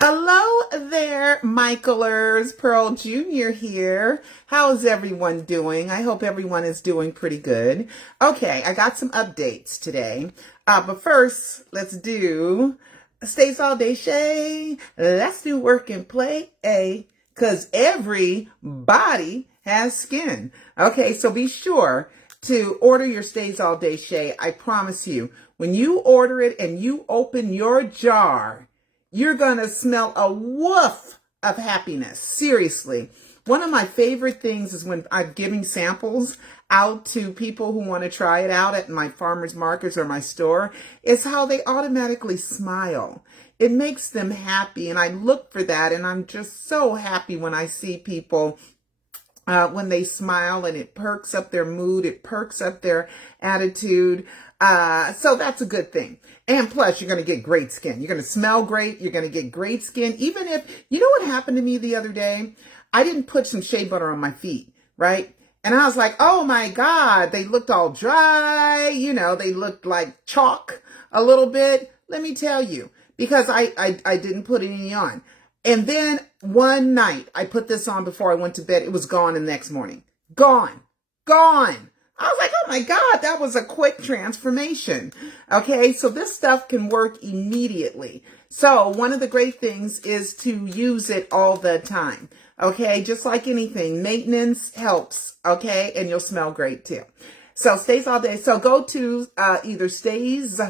Hello there, Michaelers. Pearl Jr. here. How's everyone doing? I hope everyone is doing pretty good. Okay, I got some updates today. But first, let's do Stays All Day Shea. Let's do work and play, because everybody has skin. Okay, so be sure to order your Stays All Day Shea. I promise you, when you order it and you open your jar, you're going to smell a woof of happiness. Seriously. One of my favorite things is when I'm giving samples out to people who want to try it out at my farmer's markets or my store, is how they automatically smile. It makes them happy, and I look for that, and I'm just so happy when I see people when they smile, and it perks up their mood, it perks up their attitude. So that's a good thing. And plus, you're going to get great skin. You're going to smell great. You're going to get great skin. Even if, you know what happened to me the other day? I didn't put some shea butter on my feet, right? And I was like, oh my God, they looked all dry. You know, they looked like chalk a little bit. Let me tell you, because I didn't put any on. And then one night, I put this on before I went to bed. It was gone the next morning. Gone. I was like, oh my God, that was a quick transformation. Okay, so this stuff can work immediately. So one of the great things is to use it all the time. Okay, just like anything, maintenance helps. Okay, and you'll smell great too. So Stays All Day. So go to either Stays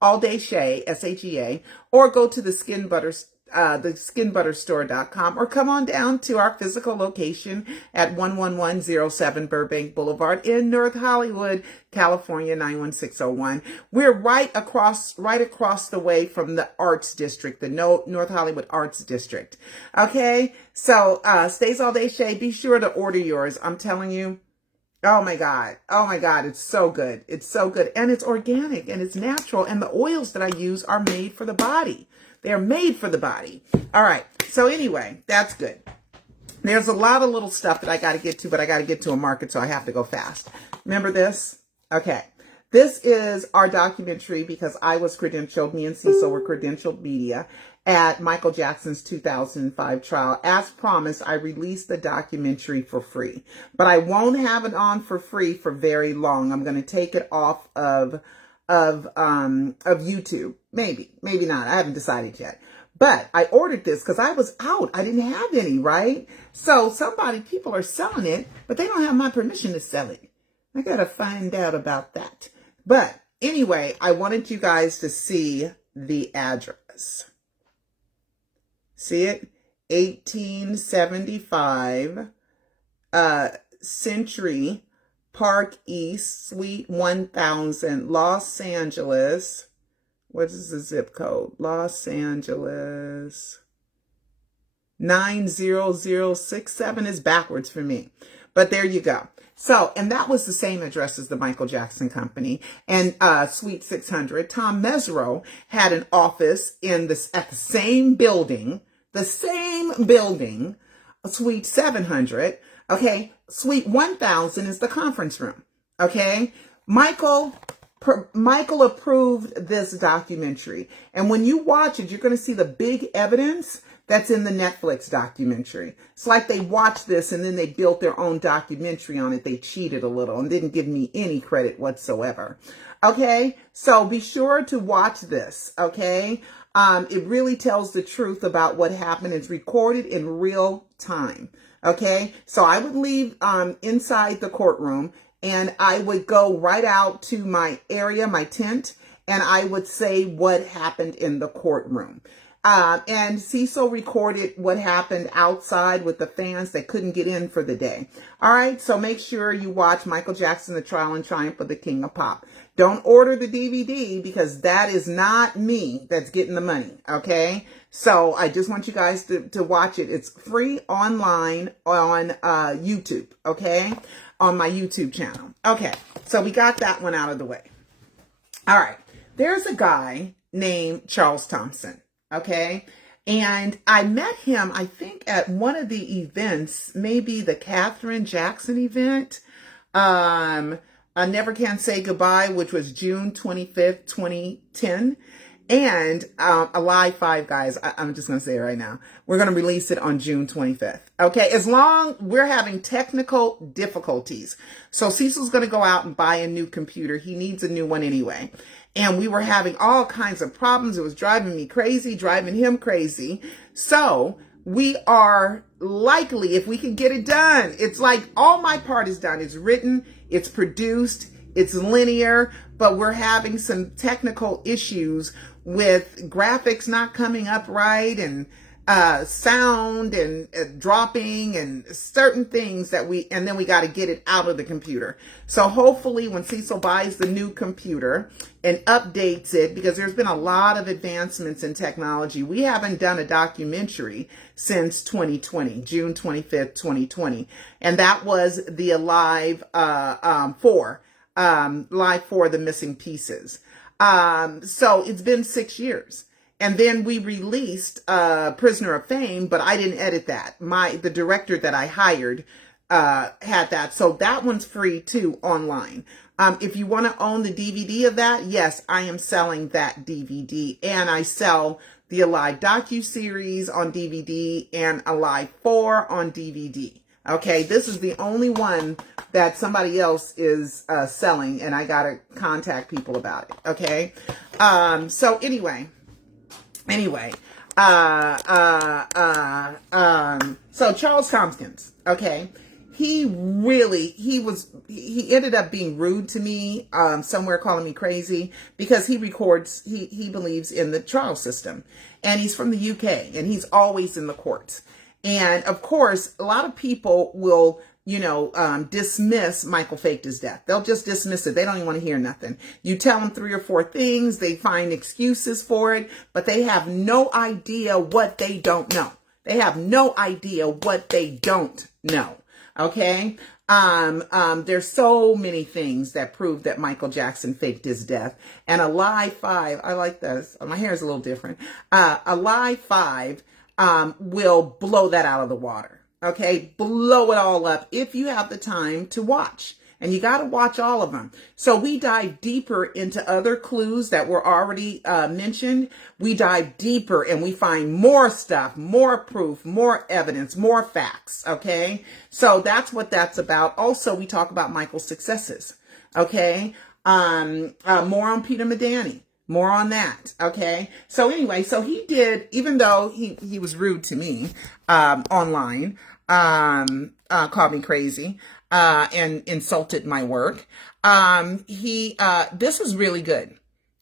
All Day Shea, SHEA, or go to the skinbutterstore.com, or come on down to our physical location at 11107 Burbank Boulevard in North Hollywood, California, 91601. We're right across the way from the Arts District, the North Hollywood Arts District. Okay, so Stays All Day Shea, be sure to order yours. I'm telling you, oh my God, it's so good. It's so good, and it's organic, and it's natural, and the oils that I use are made for the body. They're made for the body. All right. So anyway, that's good. There's a lot of little stuff that I got to get to, but I got to get to a market, so I have to go fast. Remember this? Okay. This is our documentary because I was credentialed, me and Cecil were credentialed media at Michael Jackson's 2005 trial. As promised, I released the documentary for free, but I won't have it on for free for very long. I'm going to take it off of YouTube. Maybe not. I haven't decided yet. But I ordered this because I was out. I didn't have any, right? So people are selling it, but they don't have my permission to sell it. I got to find out about that. But anyway, I wanted you guys to see the address. See it? 1875 Century Park East, Suite 1000, Los Angeles. What is the zip code? Los Angeles. 90067 is backwards for me. But there you go. So, and that was the same address as the Michael Jackson Company. And Suite 600, Tom Mesereau had an office at the same building, Suite 700. Okay, Suite 1000 is the conference room. Okay, Michael approved this documentary, and when you watch it, you're going to see the big evidence that's in the Netflix documentary. It's like they watched this and then they built their own documentary on it. They cheated a little and didn't give me any credit whatsoever. Okay, so be sure to watch this. Okay, it really tells the truth about what happened. It's recorded in real time. Okay, so I would leave inside the courtroom, and I would go right out to my area, my tent, and I would say what happened in the courtroom. And Cecil recorded what happened outside with the fans that couldn't get in for the day. All right, so make sure you watch Michael Jackson, The Trial and Triumph of the King of Pop. Don't order the DVD because that is not me that's getting the money, okay? So I just want you guys to watch it. It's free online on YouTube, okay? On my YouTube channel. Okay, so we got that one out of the way. All right, there's a guy named Charles Thompson. Okay. And I met him, I think, at one of the events, maybe the Katherine Jackson event. I Never Can Say Goodbye, which was June 25th, 2010. And Alive 5, guys, I'm just going to say it right now. We're going to release it on June 25th. Okay, as long we're having technical difficulties. So Cecil's going to go out and buy a new computer. He needs a new one anyway. And we were having all kinds of problems. It was driving me crazy, driving him crazy. So we are likely, if we can get it done, it's like all my part is done. It's written, it's produced, it's linear, but we're having some technical issues with graphics not coming up right, and sound and dropping, and certain things that and then we got to get it out of the computer. So hopefully when Cecil buys the new computer and updates it, because there's been a lot of advancements in technology. We haven't done a documentary since 2020, June 25th, 2020. And that was the Alive 4, Live 4, The Missing Pieces. So it's been 6 years. And then we released Prisoner of Fame, but I didn't edit that. The director that I hired had that. So that one's free too online. If you want to own the DVD of that, yes, I am selling that DVD. And I sell the Alive docuseries on DVD and Alive 4 on DVD. Okay, this is the only one that somebody else is selling, and I got to contact people about it. Okay, so anyway, so Charles Tompkins, okay, he ended up being rude to me, somewhere calling me crazy, because he believes in the trial system, and he's from the UK, and he's always in the courts. And of course, a lot of people will, dismiss Michael faked his death. They'll just dismiss it. They don't even want to hear nothing. You tell them 3 or 4 things, they find excuses for it, but they have no idea what they don't know. They have no idea what they don't know. Okay? There's so many things that prove that Michael Jackson faked his death. And Alive 5, I like this. My hair is a little different. Alive 5 will blow that out of the water. Okay, blow it all up if you have the time to watch. And you got to watch all of them. So we dive deeper into other clues that were already mentioned. We dive deeper and we find more stuff, more proof, more evidence, more facts. Okay, so that's what that's about. Also, we talk about Michael's successes. Okay, more on Peter Medani. More on that. Okay. So anyway, so he did, even though he was rude to me, online, called me crazy, and insulted my work. This is really good.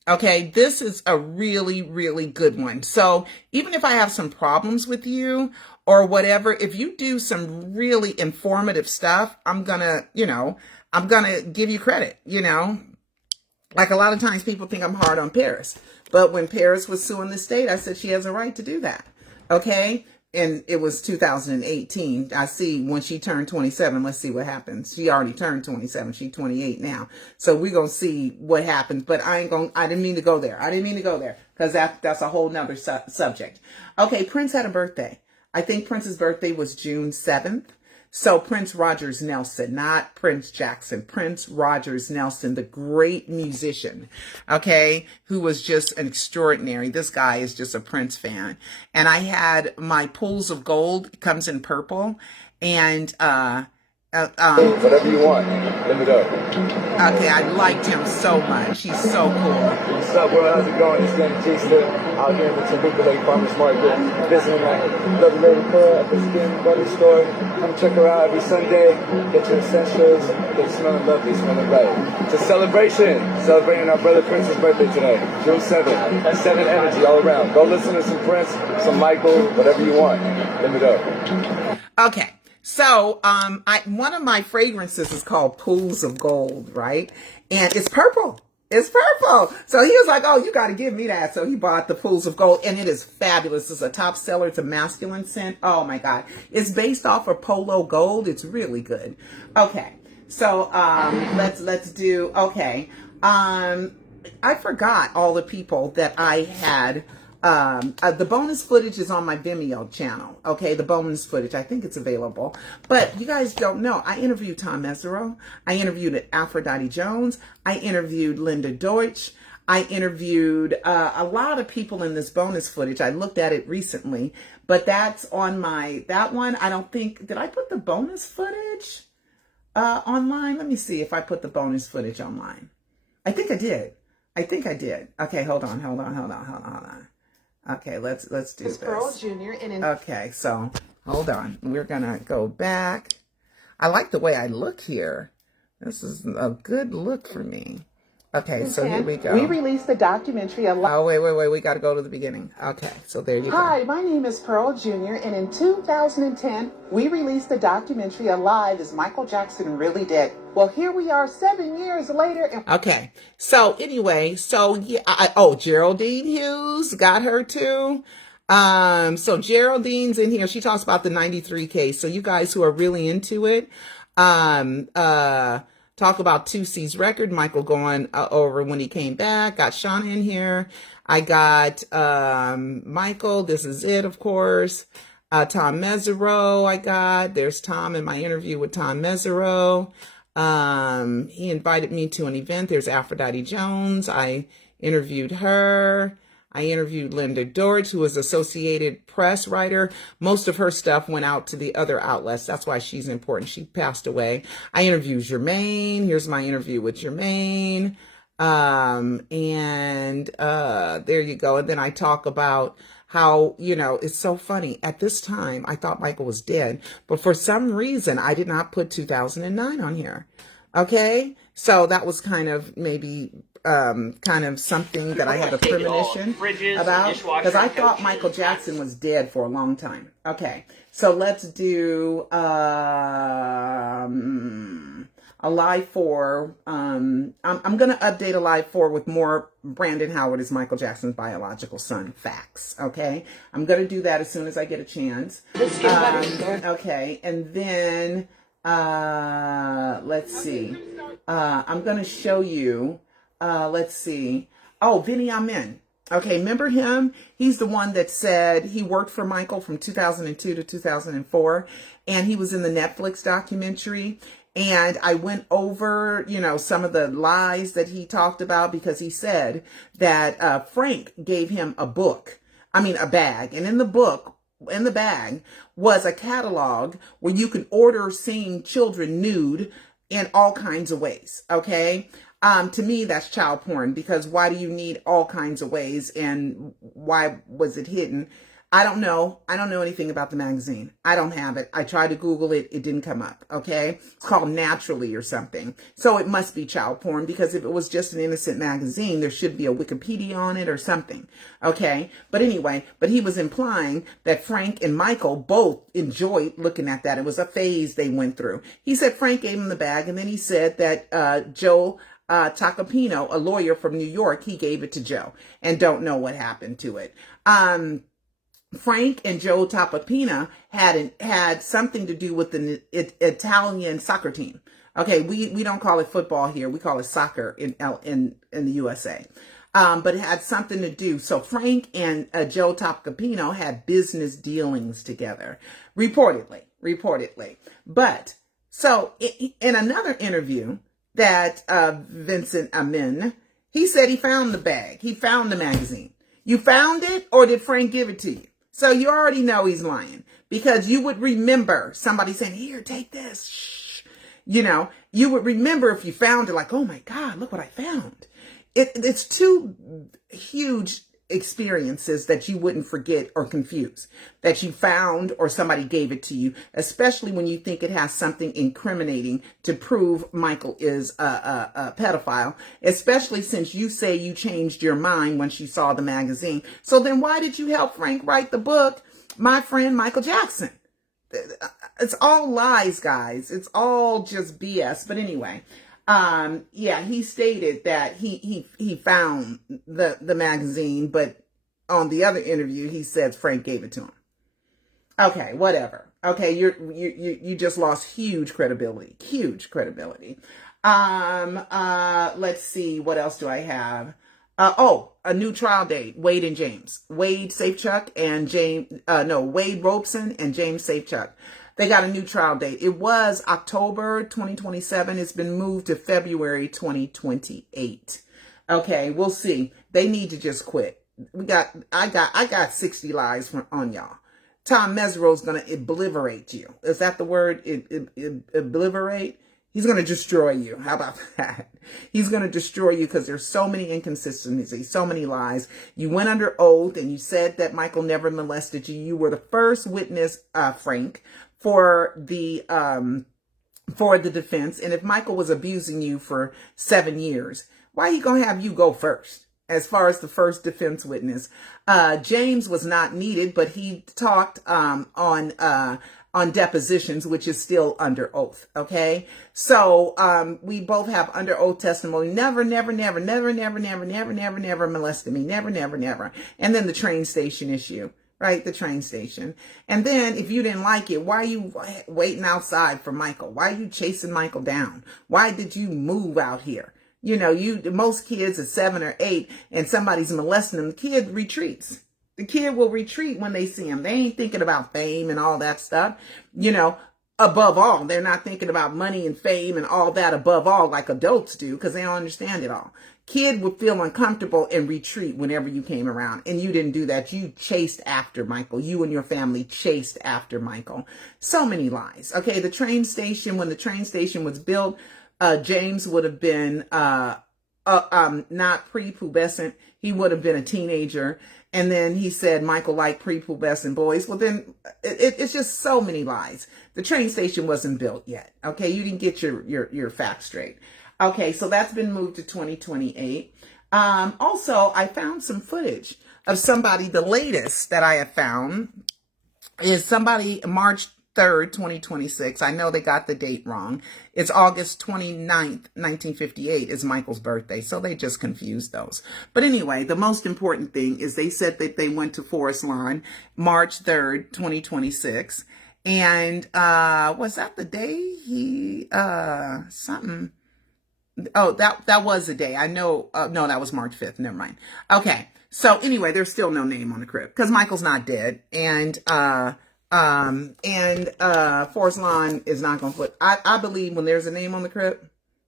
Okay. This is a really, really good one. So even if I have some problems with you or whatever, if you do some really informative stuff, I'm gonna give you credit, Like a lot of times people think I'm hard on Paris. But when Paris was suing the state, I said she has a right to do that. Okay? And it was 2018. I see when she turned 27, let's see what happens. She already turned 27. She's 28 now. So we're going to see what happens. But I didn't mean to go there. Because that's a whole nother subject. Okay, Prince had a birthday. I think Prince's birthday was June 7th. So Prince Rogers Nelson, not Prince Jackson, Prince Rogers Nelson, the great musician, okay, who was just an extraordinary. This guy is just a Prince fan. And I had my Pools of Gold, it comes in purple, and whatever you want, let me go. Okay, I liked him so much. He's so cool. What's up, world? How's it going? It's Danny G-Stick out here in the Temecula Lake Farmers Market, visiting that lovely lady Pearl at the Skin Buddy store. Come check her out every Sunday. Get your essentials. Get smelling lovely, smelling right. It's a celebration. Celebrating our brother Prince's birthday today, June 7th. 7 energy all around. Go listen to some Prince, some Michael, whatever you want. Let me go. Okay. So, one of my fragrances is called Pools of Gold, right? And it's purple. It's purple. So he was like, oh, you got to give me that. So he bought the Pools of Gold, and it is fabulous. It's a top seller. It's a masculine scent. Oh my God. It's based off of Polo Gold. It's really good. Okay. So, let's do, okay. I forgot all the people that I had. The bonus footage is on my Vimeo channel. Okay, the bonus footage, I think it's available. But you guys don't know, I interviewed Tom Mesereau. I interviewed Aphrodite Jones. I interviewed Linda Deutsch. I interviewed a lot of people in this bonus footage. I looked at it recently, but that's on that one. I don't think, did I put the bonus footage online? Let me see if I put the bonus footage online. I think I did. Okay, hold on. Okay, let's do this. Pearl Jr. Okay, so hold on. We're gonna go back. I like the way I look here. This is a good look for me. Okay, so here we go. We released the documentary. Oh, wait. We got to go to the beginning. Okay, so there you go. Hi, my name is Pearl Jr. And in 2010, we released the documentary Alive, Is Michael Jackson Really Dead? Well, here we are 7 years later. And okay, so anyway, so yeah, Geraldine Hughes, got her too. So Geraldine's in here. She talks about the 93 case. So you guys who are really into it, talk about 2C's record, Michael going over when he came back. Got Shauna in here. I got Michael. This is it, of course. Tom Mesereau. There's Tom in my interview with Tom Mesereau. He invited me to an event. There's Aphrodite Jones. I interviewed her. I interviewed Linda Dortch, who was Associated Press writer. Most of her stuff went out to the other outlets. That's why she's important. She passed away. I interviewed Jermaine. Here's my interview with Jermaine. There you go. And then I talk about how, it's so funny. At this time, I thought Michael was dead, but for some reason, I did not put 2009 on here. Okay. So that was kind of maybe something that I had a premonition about, because I thought Michael Jackson was dead for a long time. Okay, so let's do Alive 4. I'm going to update Alive 4 with more Brandon Howard is Michael Jackson's biological son facts. Okay, I'm going to do that as soon as I get a chance. Okay, and then let's see. I'm going to show you. Let's see. Oh, Vinny Amen. Okay, remember him? He's the one that said he worked for Michael from 2002 to 2004, and he was in the Netflix documentary. And I went over, some of the lies that he talked about, because he said that Frank gave him a bag. And in the bag was a catalog where you can order seeing children nude in all kinds of ways. Okay. To me, that's child porn, because why do you need all kinds of ways, and why was it hidden? I don't know. I don't know anything about the magazine. I don't have it. I tried to Google it. It didn't come up. Okay. It's called Naturally or something. So it must be child porn, because if it was just an innocent magazine, there should be a Wikipedia on it or something. Okay. But anyway, he was implying that Frank and Michael both enjoyed looking at that. It was a phase they went through. He said Frank gave him the bag, and then he said that Joe Tacopino, a lawyer from New York, he gave it to Joe, and don't know what happened to it. Frank and Joe Tacopina had something to do with the Italian soccer team. Okay, we don't call it football here; we call it soccer in the USA. But it had something to do. So Frank and Joe Tacopino had business dealings together, reportedly. But so in another interview that Vincent Amin, he said he found the bag. He found the magazine. You found it, or did Frank give it to you? So you already know he's lying, because you would remember somebody saying, here, take this. Shh. You would remember if you found it, like, oh my God, look what I found. It's two huge experiences that you wouldn't forget or confuse, that you found or somebody gave it to you, especially when you think it has something incriminating to prove Michael is a pedophile, especially since you say you changed your mind once you saw the magazine. So then why did you help Frank write the book, My Friend Michael Jackson? It's all lies, guys. It's all just BS. But anyway, he stated that he found the magazine, but on the other interview, he said Frank gave it to him. Okay, whatever. Okay, you just lost huge credibility. Let's see, what else do I have? A new trial date, Wade and James. Wade Safechuck and Wade Robeson and James Safechuck. They got a new trial date. It was October 2027. It's been moved to February 2028. Okay, we'll see. They need to just quit. I got 60 lies on y'all. Tom Mesereau's going to obliterate you. Is that the word? Obliterate? He's going to destroy you. How about that? He's going to destroy you because there's so many inconsistencies, so many lies. You went under oath and you said that Michael never molested you. You were the first witness, Frank, for the defense. And if Michael was abusing you for 7 years, why are you going to have you go first? As far as the first defense witness, James was not needed, but he talked on depositions, which is still under oath. Okay, so we both have under oath testimony. Never molested me. Never. And then the train station issue. Right, the train station. And then if you didn't like it, why are you waiting outside for Michael? Why are you chasing Michael down? Why did you move out here? You know, most kids are 7 or 8 and somebody's molesting them. The kid retreats. The kid will retreat when they see him. They ain't thinking about fame and all that stuff. You know, above all, they're not thinking about money and fame and all that above all like adults do because they don't understand it all. Kid would feel uncomfortable and retreat whenever you came around. And you didn't do that. You chased after Michael. You and your family chased after Michael. So many lies. Okay, the train station, when the train station was built, James would have been not prepubescent. He would have been a teenager. And then he said Michael liked prepubescent boys. Well, then it's just so many lies. The train station wasn't built yet. Okay, you didn't get your facts straight. Okay, so that's been moved to 2028. Also, I found some footage of somebody. The latest that I have found is somebody March 3rd, 2026. I know they got the date wrong. It's August 29th, 1958 is Michael's birthday. So they just confused those. But anyway, the most important thing is they said that they went to Forest Lawn March 3rd, 2026. And was that the day he something? Oh, that was the day. I know. No, that was March 5th. Never mind. Okay. So anyway, there's still no name on the crypt because Michael's not dead. And Forest Lawn is not going to put, I believe when there's a name on the crypt,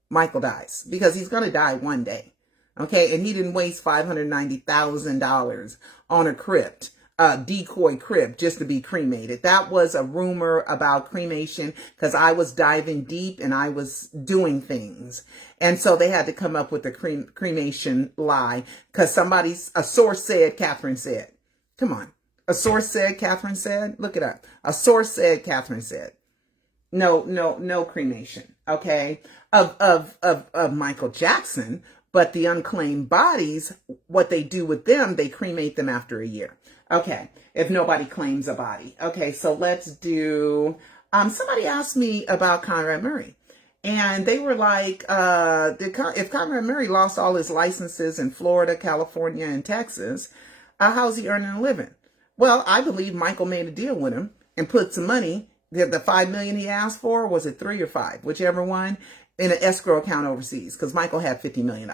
Michael dies because he's going to die one day. Okay. And he didn't waste $590,000 on a crypt, decoy crypt just to be cremated. That was a rumor about cremation because I was diving deep and I was doing things. And so they had to come up with a cremation lie because a source said, Catherine said, come on. A source said, Catherine said, look it up. A source said, Catherine said, no cremation. Okay. Of Michael Jackson, but the unclaimed bodies, what they do with them, they cremate them after a year. Okay. If nobody claims a body. Okay. So let's do, somebody asked me about Conrad Murray and they were like, if Conrad Murray lost all his licenses in Florida, California, and Texas, how's he earning a living? Well, I believe Michael made a deal with him and put some money, the $5 million he asked for, was it 3 or 5, whichever one, in an escrow account overseas, because Michael had $50 million.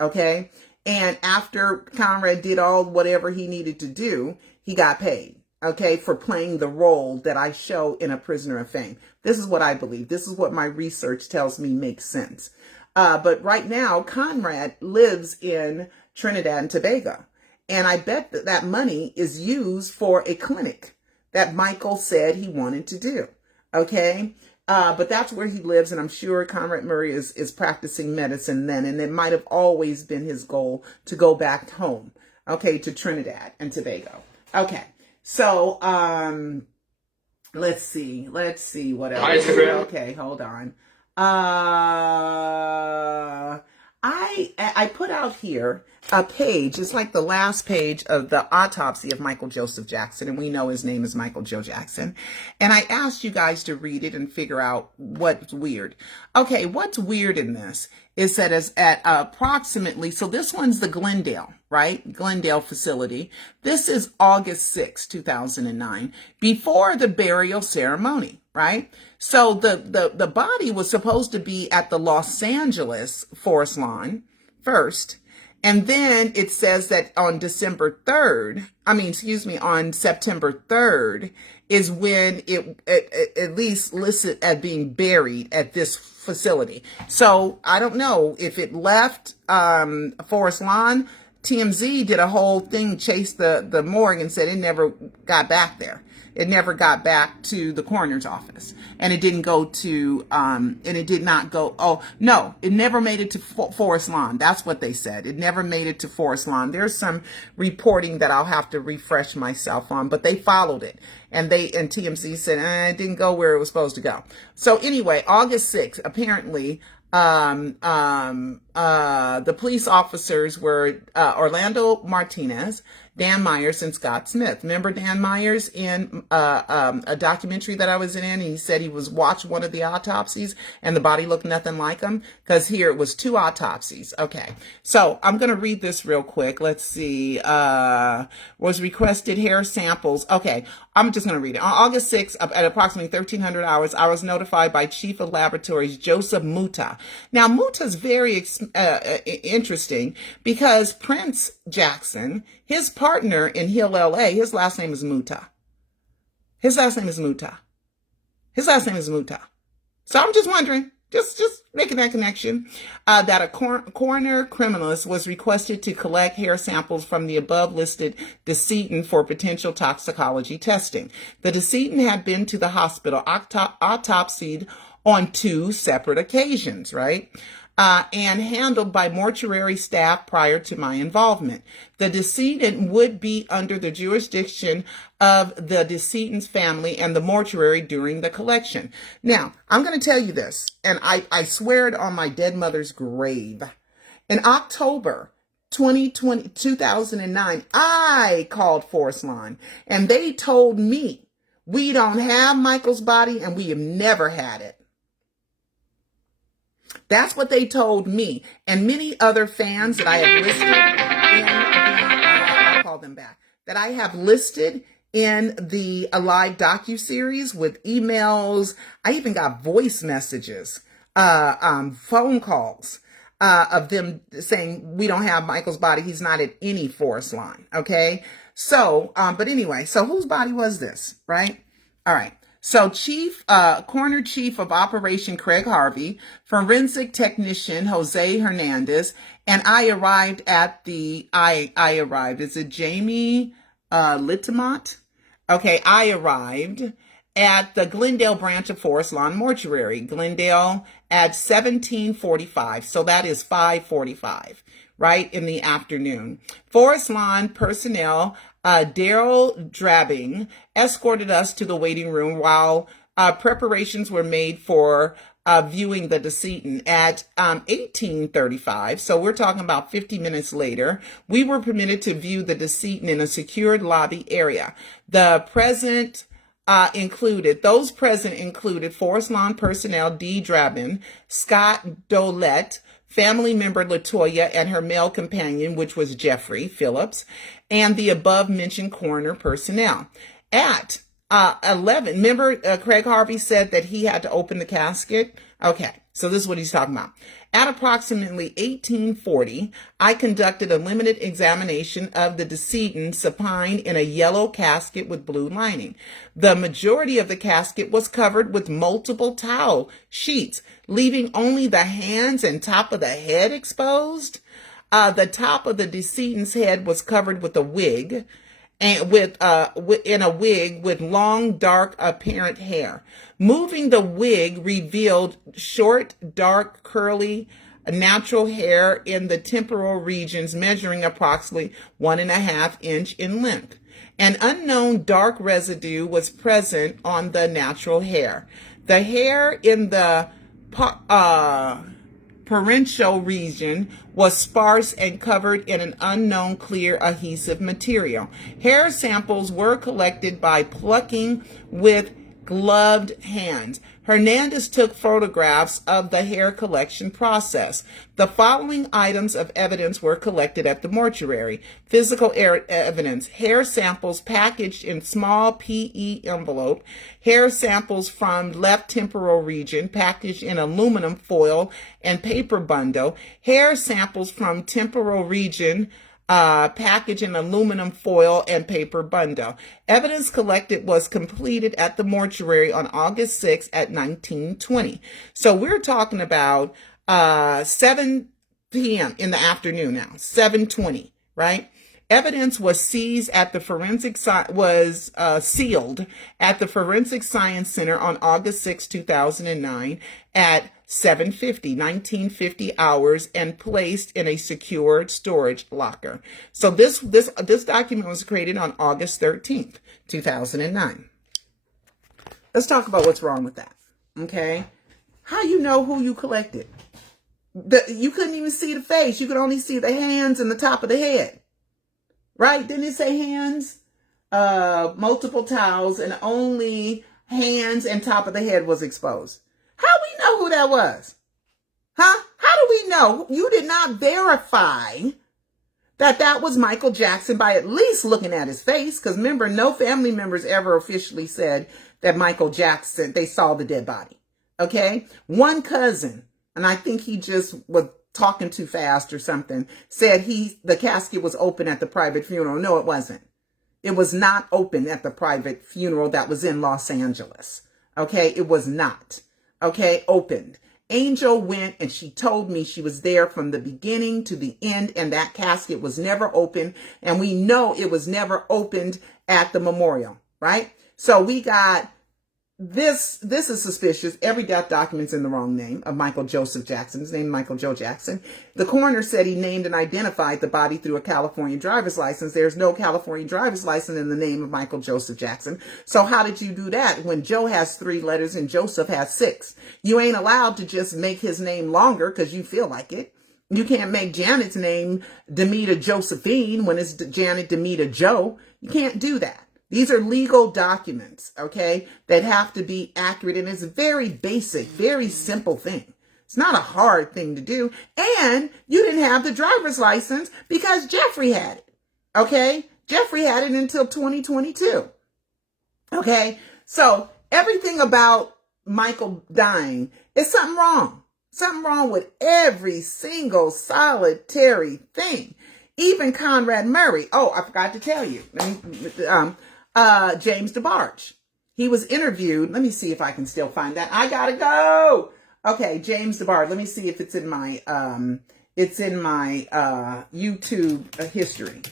Okay. And after Conrad did all whatever he needed to do, he got paid. Okay. For playing the role that I show in A Prisoner of Fame. This is what I believe. This is what my research tells me makes sense. But right now, Conrad lives in Trinidad and Tobago. And I bet that money is used for a clinic that Michael said he wanted to do. Okay. But that's where he lives. And I'm sure Conrad Murray is practicing medicine then. And it might have always been his goal to go back home. Okay. To Trinidad and Tobago. Okay. So, let's see what else. Okay. Hold on. I put out here a page. It's like the last page of the autopsy of Michael Joseph Jackson. And we know his name is Michael Joe Jackson. And I asked you guys to read it and figure out what's weird. Okay, what's weird in this is that is at approximately, so this one's the Glendale, right? Glendale facility. This is August 6, 2009, before the burial ceremony, right? So the body was supposed to be at the Los Angeles Forest Lawn first. And then it says that on on September 3rd is when it at least listed as being buried at this facility. So I don't know if it left Forest Lawn. TMZ did a whole thing, chased the morgue and said it never got back there. It never got back to the coroner's office, and it didn't go to, and it did not go, oh, no, it never made it to Forest Lawn. That's what they said. It never made it to Forest Lawn. There's some reporting that I'll have to refresh myself on, but they followed it, and TMZ said, it didn't go where it was supposed to go. So anyway, August 6th, apparently, the police officers were Orlando Martinez, Dan Myers, and Scott Smith. Remember Dan Myers in a documentary that I was in? He said he was watched one of the autopsies and the body looked nothing like him, because here it was 2 autopsies. Okay, so I'm going to read this real quick. Let's see. Was requested hair samples. Okay, I'm just going to read it. On August 6th, at approximately 1300 hours, I was notified by Chief of Laboratories Joseph Muta. Now, Muta's very interesting because Prince Jackson, his partner in Hill, LA, his last name is Muta. His last name is Muta. So I'm just wondering, just making that connection, that a coroner criminalist was requested to collect hair samples from the above listed decedent for potential toxicology testing. The decedent had been to the hospital autopsied on 2 separate occasions, right? And handled by mortuary staff prior to my involvement. The decedent would be under the jurisdiction of the decedent's family and the mortuary during the collection. Now, I'm going to tell you this, and I swear it on my dead mother's grave. In October 2009, I called Forest Lawn, and they told me, we don't have Michael's body, and we have never had it. That's what they told me, and many other fans that I have listed I'll call them back, that I have listed in the Alive docuseries with emails. I even got voice messages, phone calls, of them saying, we don't have Michael's body. He's not at any Forest Lawn. Okay. So, but anyway, so whose body was this? Right. All right. So Coroner Chief of Operation Craig Harvey, Forensic Technician Jose Hernandez, and I arrived at is it Jamie Littimont? Okay, I arrived at the Glendale branch of Forest Lawn Mortuary, Glendale, at 17:45. So that is 5:45, right, in the afternoon. Forest Lawn personnel, Daryl Drabbing, escorted us to the waiting room while preparations were made for viewing the decedent. At 18:35, so we're talking about 50 minutes later, we were permitted to view the decedent in a secured lobby area. Those present included Forest Lawn personnel D. Drabbin, Scott Dolette, family member Latoya, and her male companion, which was Jeffrey Phillips, and the above-mentioned coroner personnel. At 11, remember Craig Harvey said that he had to open the casket? Okay, so this is what he's talking about. At approximately 18:40, I conducted a limited examination of the decedent supine in a yellow casket with blue lining. The majority of the casket was covered with multiple towel sheets, leaving only the hands and top of the head exposed. The top of the decedent's head was covered with a wig, and in a wig with long, dark, apparent hair. Moving the wig revealed short, dark, curly, natural hair in the temporal regions, measuring approximately 1.5 inches in length. An unknown dark residue was present on the natural hair. The hair in the parental region was sparse and covered in an unknown clear adhesive material. Hair samples were collected by plucking with gloved hands. Hernandez took photographs of the hair collection process. The following items of evidence were collected at the mortuary. Physical evidence: hair samples packaged in small PE envelope, hair samples from left temporal region packaged in aluminum foil and paper bundle, hair samples from temporal region package in aluminum foil and paper bundle. Evidence collected was completed at the mortuary on August 6th at 1920. So we're talking about 7 p.m. in the afternoon now, 7:20, right? Evidence was seized at the sealed at the Forensic Science Center on August 6, 2009 at 1950 hours and placed in a secured storage locker. So this document was created on August 13th, 2009. Let's talk about what's wrong with that. Okay? How you know who you collected? You couldn't even see the face. You could only see the hands and the top of the head. Right? Didn't it say hands? Multiple towels, and only hands and top of the head was exposed. How we know who that was? Huh? How do we know? You did not verify that that was Michael Jackson by at least looking at his face. Because remember, no family members ever officially said that Michael Jackson, they saw the dead body. Okay? One cousin, and I think he just was talking too fast or something, said the casket was open at the private funeral. No, it wasn't. It was not open at the private funeral that was in Los Angeles. Okay? It was not. Okay? Opened. Angel went and she told me she was there from the beginning to the end, and that casket was never open. And we know it was never opened at the memorial, right? So we got this is suspicious. Every death document's in the wrong name of Michael Joseph Jackson. His name is Michael Joe Jackson. The coroner said he named and identified the body through a California driver's license. There's no California driver's license in the name of Michael Joseph Jackson. So how did you do that when Joe has 3 letters and Joseph has 6? You ain't allowed to just make his name longer because you feel like it. You can't make Janet's name Demita Josephine when it's Janet Demita Joe. You can't do that. These are legal documents, okay, that have to be accurate. And it's a very basic, very simple thing. It's not a hard thing to do. And you didn't have the driver's license because Jeffrey had it, okay? Jeffrey had it until 2022, okay? So everything about Michael dying is something wrong. Something wrong with every single solitary thing. Even Conrad Murray. Oh, I forgot to tell you. James DeBarge. He was interviewed. Let me see if I can still find that. I gotta go. Okay, James DeBarge. Let me see if it's in my YouTube history.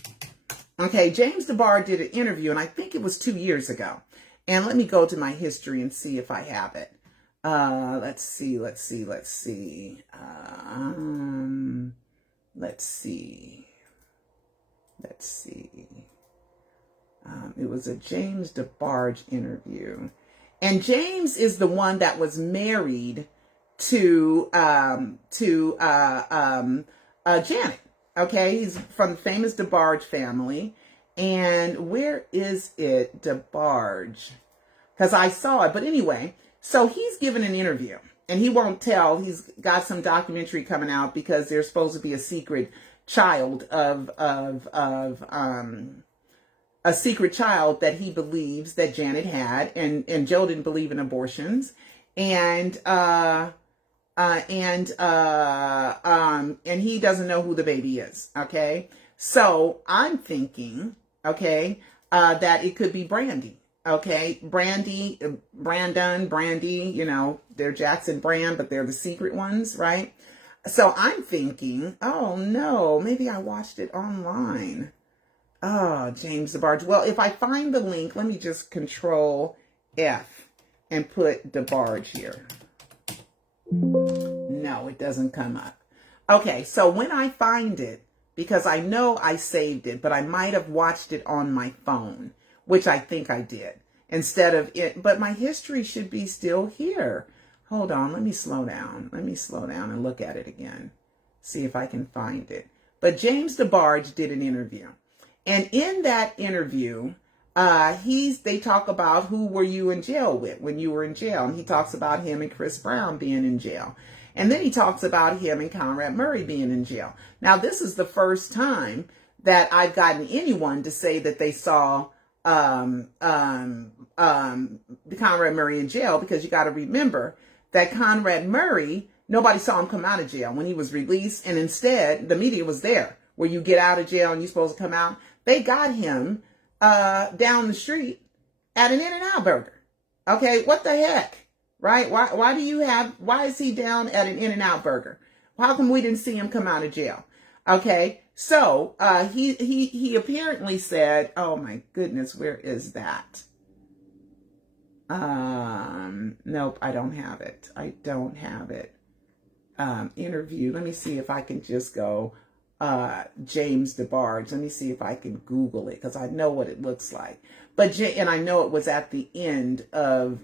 Okay, James DeBarge did an interview, and I think it was 2 years ago. And let me go to my history and see if I have it. Let's see. It was a James DeBarge interview. And James is the one that was married to Janet. Okay, he's from the famous DeBarge family. And where is it, DeBarge? Because I saw it. But anyway, so he's given an interview. And he won't tell. He's got some documentary coming out because there's supposed to be a secret child a secret child that he believes that Janet had, and Joe didn't believe in abortions, and he doesn't know who the baby is. Okay, so I'm thinking, okay, that it could be Brandy. Okay, Brandy, you know, they're Jackson Brand, but they're the secret ones, right? So I'm thinking, oh no, maybe I watched it online. Oh, James DeBarge. Well, if I find the link, let me just Control F and put DeBarge here. No, it doesn't come up. Okay, so when I find it, because I know I saved it, but I might have watched it on my phone, which I think I did, instead of it. But my history should be still here. Hold on, let me slow down. Let me slow down and look at it again. See if I can find it. But James DeBarge did an interview. And in that interview, They talk about who were you in jail with when you were in jail. And he talks about him and Chris Brown being in jail. And then he talks about him and Conrad Murray being in jail. Now, this is the first time that I've gotten anyone to say that they saw Conrad Murray in jail, because you got to remember that Conrad Murray, nobody saw him come out of jail when he was released. And instead, the media was there where you get out of jail and you're supposed to come out. They got him down the street at an In-N-Out Burger. Okay, what the heck, right? Why is he down at an In-N-Out Burger? How come we didn't see him come out of jail? Okay, so he apparently said, oh my goodness, where is that? Nope, I don't have it. Interview. Let me see if I can just go James DeBarge. Let me see if I can Google it, because I know what it looks like. And I know it was at the end of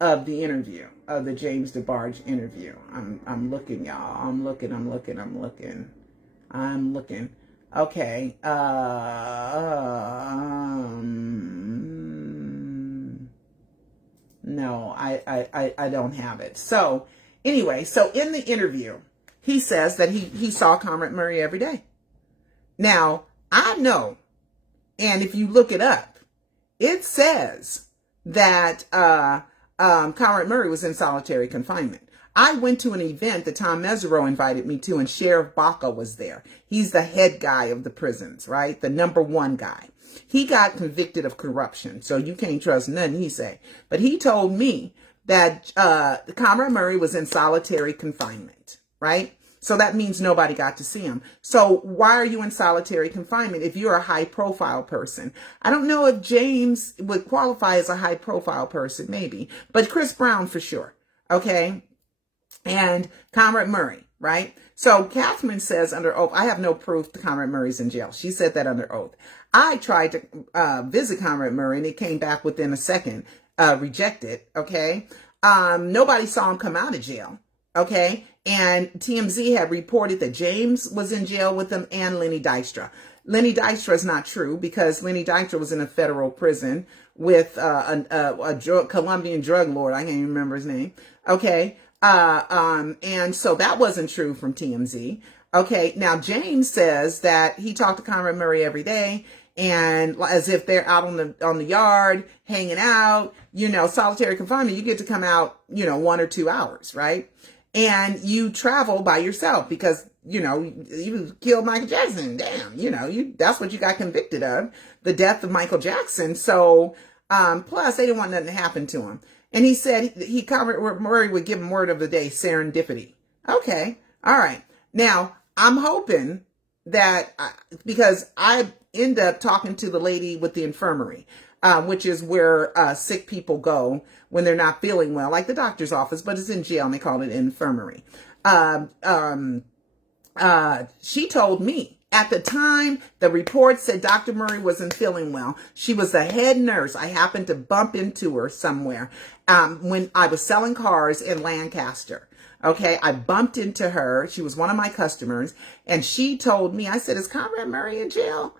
the interview, of the James DeBarge interview. I'm looking, y'all. I'm looking. Okay. No, I don't have it. So anyway, so in the interview, he says that he saw Conrad Murray every day. Now, I know, and if you look it up, it says that Conrad Murray was in solitary confinement. I went to an event that Tom Mesereau invited me to, and Sheriff Baca was there. He's the head guy of the prisons, right? The number one guy. He got convicted of corruption, so you can't trust nothing he say. But he told me that Conrad Murray was in solitary confinement, right? So that means nobody got to see him. So why are you in solitary confinement if you're a high-profile person? I don't know if James would qualify as a high-profile person, maybe, but Chris Brown for sure, okay? And Conrad Murray, right? So Catherine says under oath, I have no proof that Conrad Murray's in jail. She said that under oath. I tried to visit Conrad Murray, and it came back within a second, rejected, okay? Nobody saw him come out of jail, okay? And TMZ had reported that James was in jail with him and Lenny Dykstra. Lenny Dykstra is not true, because Lenny Dykstra was in a federal prison with a Colombian drug lord. I can't even remember his name, okay? And so that wasn't true from TMZ. Okay, now James says that he talked to Conrad Murray every day, and as if they're out on the yard hanging out, solitary confinement, you get to come out, 1 or 2 hours, right? And you travel by yourself because, you killed Michael Jackson. Damn, that's what you got convicted of, the death of Michael Jackson. So, plus they didn't want nothing to happen to him. And he said Conrad Murray would give him word of the day, serendipity. Okay. All right. Now, I'm hoping that, because I end up talking to the lady with the infirmary, which is where sick people go when they're not feeling well, like the doctor's office, but it's in jail and they call it infirmary. She told me at the time the report said Dr. Murray wasn't feeling well. She was the head nurse. I happened to bump into her somewhere when I was selling cars in Lancaster. Okay, I bumped into her. She was one of my customers, and she told me, I said, is Conrad Murray in jail?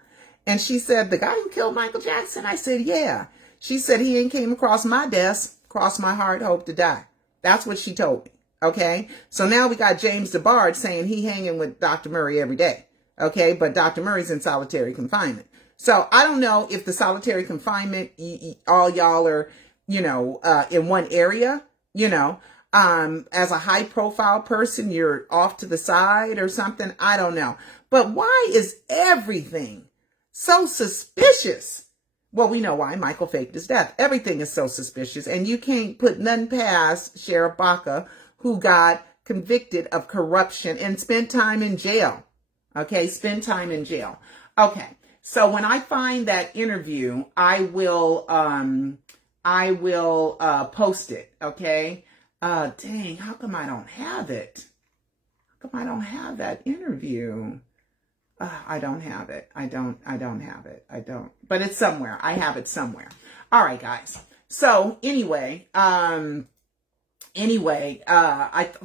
And she said, the guy who killed Michael Jackson? I said, yeah. She said, he ain't came across my desk, crossed my heart, hope to die. That's what she told me. Okay, so now we got James DeBarge saying he hanging with Dr. Murray every day. Okay, but Dr. Murray's in solitary confinement. So I don't know if the solitary confinement, all y'all are, in one area, as a high profile person, you're off to the side or something. I don't know. But why is everything so suspicious? Well, we know why. Michael faked his death. Everything is so suspicious. And you can't put nothing past Sheriff Baca, who got convicted of corruption and spent time in jail. Okay, spend time in jail. Okay, so when I find that interview, I will post it. Okay. Dang, how come I don't have it? How come I don't have that interview? I don't have it. I don't have it. But it's somewhere. I have it somewhere. All right, guys. So anyway, I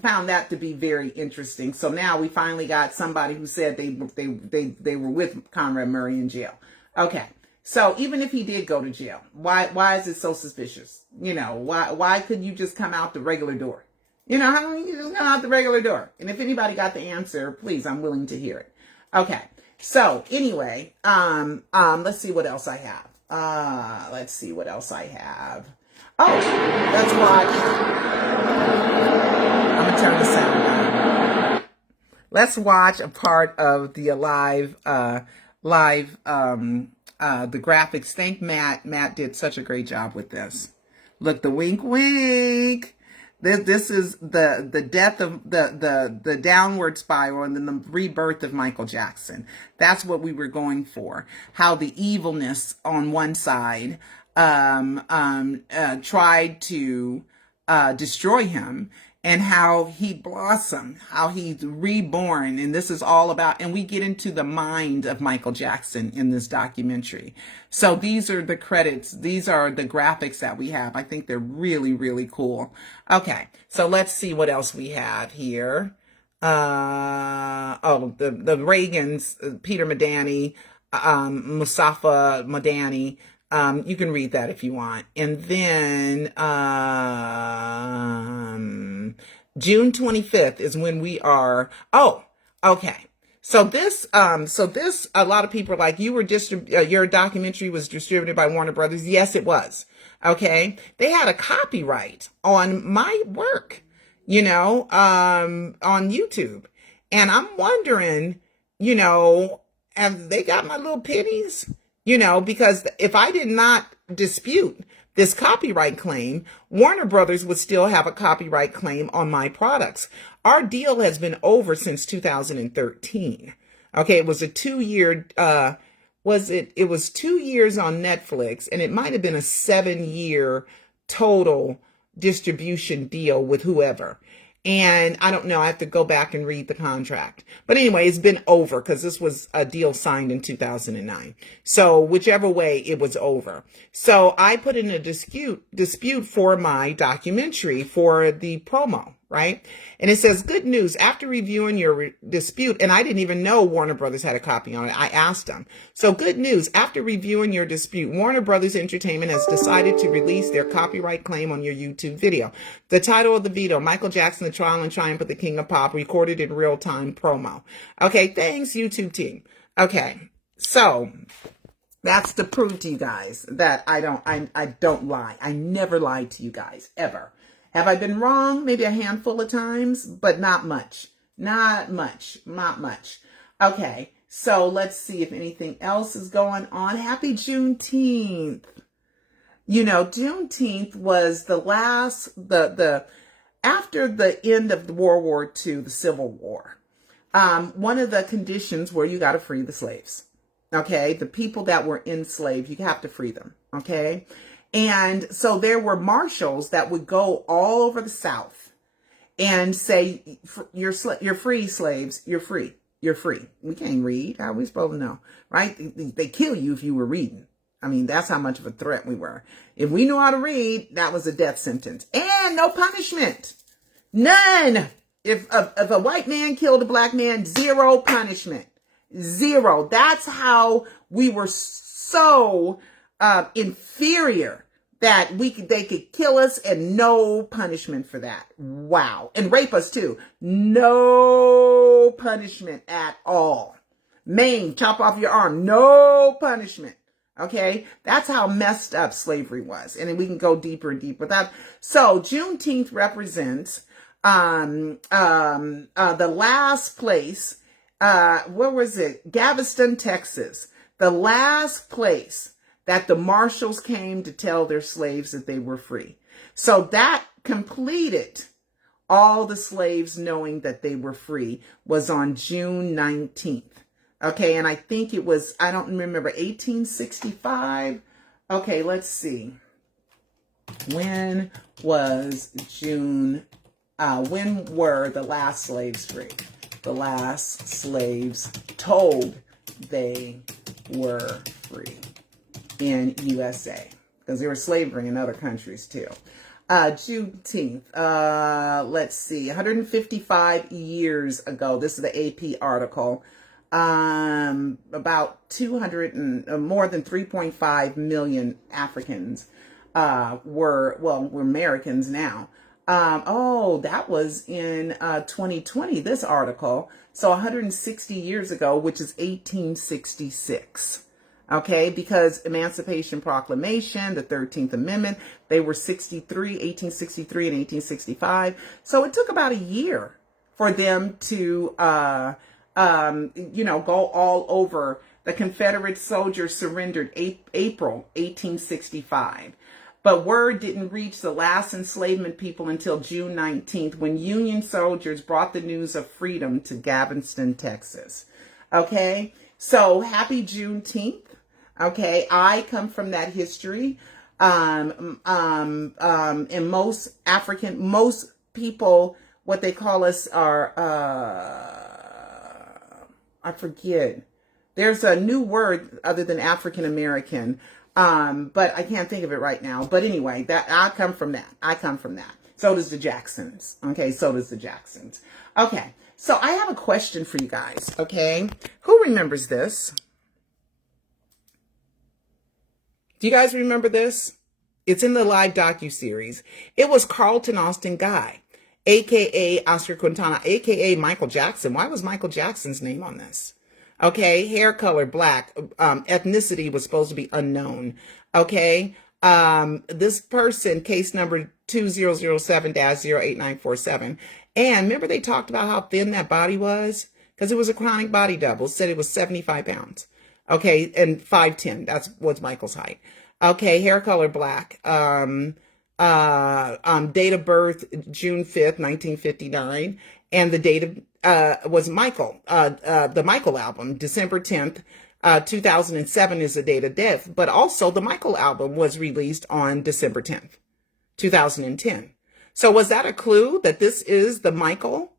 found that to be very interesting. So now we finally got somebody who said they were with Conrad Murray in jail. Okay. So even if he did go to jail, why is it so suspicious? You know, why couldn't you just come out the regular door? You know, how can you just come out the regular door? And if anybody got the answer, please, I'm willing to hear it. Okay. So anyway, let's see what else I have. Let's see what else I have. Oh, let's watch. I'm gonna turn the sound down. Let's watch a part of the the graphics. Thank Matt. Matt did such a great job with this. Look, the wink, wink. This is the death of the downward spiral and then the rebirth of Michael Jackson. That's what we were going for. How the evilness on one side tried to destroy him, and how he blossomed, how he's reborn. And this is all about, and we get into the mind of Michael Jackson in this documentary. So these are the credits. These are the graphics that we have. I think they're really, really cool. Okay, so let's see what else we have here. The Reagans, Peter Madani, Mustafa Madani. You can read that if you want. And then June 25th is when we are. Oh, okay. So this, a lot of people are like, your documentary was distributed by Warner Brothers. Yes, it was. Okay. They had a copyright on my work, on YouTube. And I'm wondering, have they got my little pennies? Because if I did not dispute this copyright claim, Warner Brothers would still have a copyright claim on my products. Our deal has been over since 2013. Okay, it was a 2-year, it was 2 years on Netflix, and it might have been a 7-year total distribution deal with whoever. And I don't know, I have to go back and read the contract. But anyway, it's been over because this was a deal signed in 2009. So whichever way, it was over. So I put in a dispute for my documentary for the promo, right? And it says, good news, after reviewing your dispute, and I didn't even know Warner Brothers had a copy on it. I asked them. So good news, after reviewing your dispute, Warner Brothers Entertainment has decided to release their copyright claim on your YouTube video. The title of the video, Michael Jackson, The Trial and Triumph of the King of Pop, recorded in real time promo. Okay, thanks, YouTube team. Okay, so that's to prove to you guys that I don't lie. I never lied to you guys, ever. Have I been wrong? Maybe a handful of times, but not much. Not much. Okay, so let's see if anything else is going on. Happy Juneteenth. Juneteenth was the last, after the end of the World War II, the Civil War. One of the conditions were you got to free the slaves. Okay, the people that were enslaved, you have to free them. Okay. And so there were marshals that would go all over the South and say, you're free, slaves. You're free. You're free. We can't read. How are we supposed to know? Right? They kill you if you were reading. I mean, that's how much of a threat we were. If we knew how to read, that was a death sentence. And no punishment. None. If a white man killed a black man, 0 punishment. 0. That's how we were so inferior that they could kill us and no punishment for that. Wow. And rape us too. No punishment at all. Maim, chop off your arm. No punishment. Okay. That's how messed up slavery was. And then we can go deeper and deeper with that. So Juneteenth represents, the last place, where was it? Galveston, Texas. The last place that the marshals came to tell their slaves that they were free. So that completed all the slaves knowing that they were free was on June 19th. Okay, and I think it was, I don't remember, 1865. Okay, let's see. When was when were the last slaves free? The last slaves told they were free in USA, because there was slavery in other countries too. Juneteenth, let's see, 155 years ago, this is the AP article, about 200 and more than 3.5 million Africans were Americans now. That was in 2020, this article. So 160 years ago, which is 1866. Okay, because Emancipation Proclamation, the 13th Amendment, they were 1863 and 1865. So it took about a year for them to, go all over. The Confederate soldiers surrendered April 1865. But word didn't reach the last enslavement people until June 19th, when Union soldiers brought the news of freedom to Galveston, Texas. Okay, so happy Juneteenth. Okay, I come from that history. And most people, what they call us are, I forget. There's a new word other than African American, but I can't think of it right now. But anyway, I come from that. So does the Jacksons. Okay, so does the Jacksons. Okay, so I have a question for you guys. Okay, who remembers this? Do you guys remember this? It's in the live docuseries. It was Carlton Austin Guy, a.k.a. Oscar Quintana, a.k.a. Michael Jackson. Why was Michael Jackson's name on this? Okay, hair color, black. Ethnicity was supposed to be unknown. Okay, this person, case number 2007-08947. And remember they talked about how thin that body was? Because it was a chronic body double. Said it was 75 pounds. Okay, and 5'10", that's what's Michael's height. Okay, hair color black. Date of birth June 5th, 1959, and the date of was Michael. The Michael album, December 10th, 2007 is the date of death, but also the Michael album was released on December 10th, 2010. So was that a clue that this is the Michael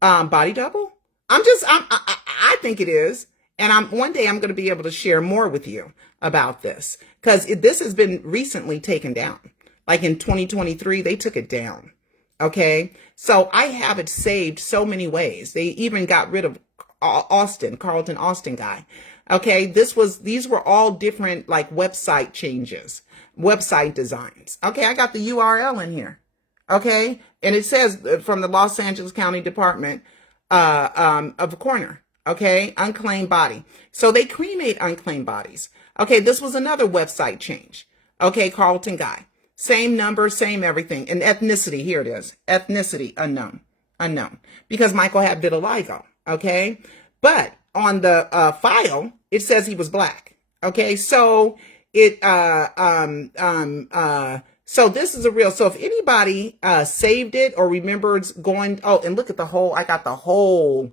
body double? I think it is. And one day I'm going to be able to share more with you about this, because this has been recently taken down. Like in 2023, they took it down. Okay. So I have it saved so many ways. They even got rid of Carlton Austin Guy. Okay. These were all different like website changes, website designs. Okay. I got the URL in here. Okay. And it says from the Los Angeles County Department of Coroner. Okay, unclaimed body. So they cremate unclaimed bodies. Okay, this was another website change. Okay, Carlton Guy. Same number, same everything. And ethnicity, here it is. Ethnicity, unknown. Because Michael had vitiligo. Okay, but on the file, it says he was black. Okay, so so this is a real, so if anybody saved it or remembers going, and look at I got the whole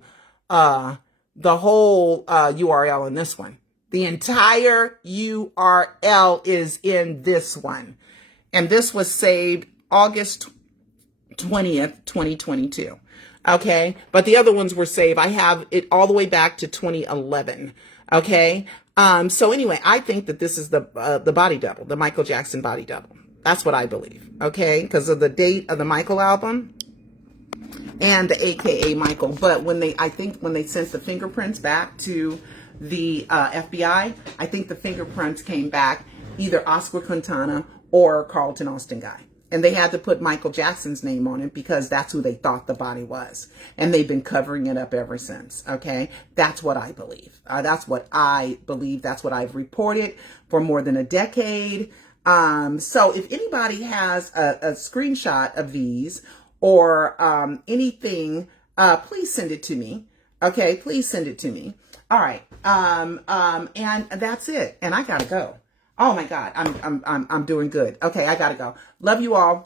URL in this one. The entire URL is in this one. And this was saved August 20th, 2022. Okay. But the other ones were saved. I have it all the way back to 2011. Okay. So anyway, I think that this is the body double, the Michael Jackson body double. That's what I believe. Okay. Because of the date of the Michael album and the AKA Michael. But I think when they sent the fingerprints back to the FBI, I think the fingerprints came back either Oscar Quintana or Carlton Austin Guy. And they had to put Michael Jackson's name on it because that's who they thought the body was. And they've been covering it up ever since. Okay. That's what I believe. That's what I believe. That's what I've reported for more than a decade. So if anybody has a screenshot of these or anything, please send it to me. Okay. Please send it to me. All right. And that's it. And I gotta go. Oh my God, I'm doing good. Okay, I gotta go. Love you all,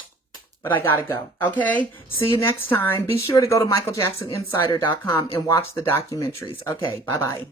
but I gotta go. Okay, see you next time. Be sure to go to michaeljacksoninsider.com and watch the documentaries. Okay, bye-bye.